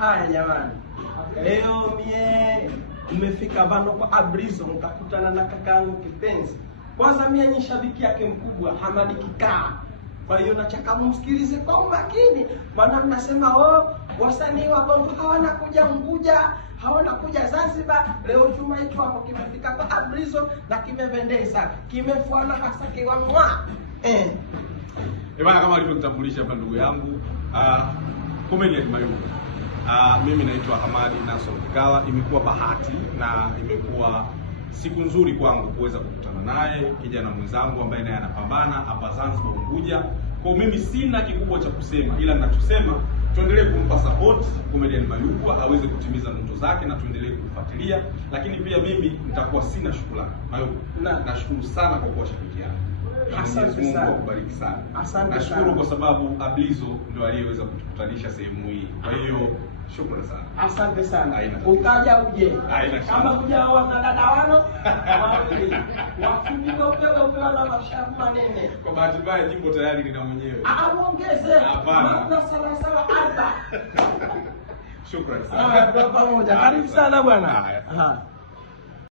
Haya jamani. Leo mie nimefika vano kwa Abrizo, nikakutana na kakaangu kipenzi. Kwanza mie ni shabiki yake mkubwa Hamadi Kikaa. Kwa hiyo nataka mumsikilize kwa umakini. Maana mnasema wasanii wa Bongo hawana kuja Unguja, hawana kuja Zanzibar. Leo chuma hicho hapo kimefika kwa Abrizo na kimependeza. Kimefuana hasa kiwamwa. Bwana, kama alivyotambulisha hapa ndugu yangu, Comedian Mayunga. Mimi naitwa Hamadi Nasor Kikala. Imekuwa bahati na imekuwa siku nzuri kwangu kuweza kukutana naye, kijana mwenzangu ambaye naye anapambana hapa Zanzibar Unguja. Kwa mimi sina kikubwa cha kusema, ila ninachosema tuendelee kumpa support Comedian Mayunga aweze kutimiza ndoto zake na tuendelee kumfuatilia. Lakini pia mimi nitakuwa sina shukrani. Mayunga, nashukuru sana kwa kuwa shabiki yangu. Asante sana. Mungu akubariki sana. Asante. Nashukuru kwa sababu Abrizo ndio aliyeweza kutukutanisha sehemu hii. Kwa hiyo shukrani sana. Asante sana. Ukaja uje. Kama kuja wana dada wano, wawili. Wafunike upewa na mashavu manene. Kwa bahati mbaya jimbo tayari lina mwenyewe. Muongeze. Hapana. Na sawa hapa. Shukrani sana. Pamoja. Karibu sana bwana. Haya.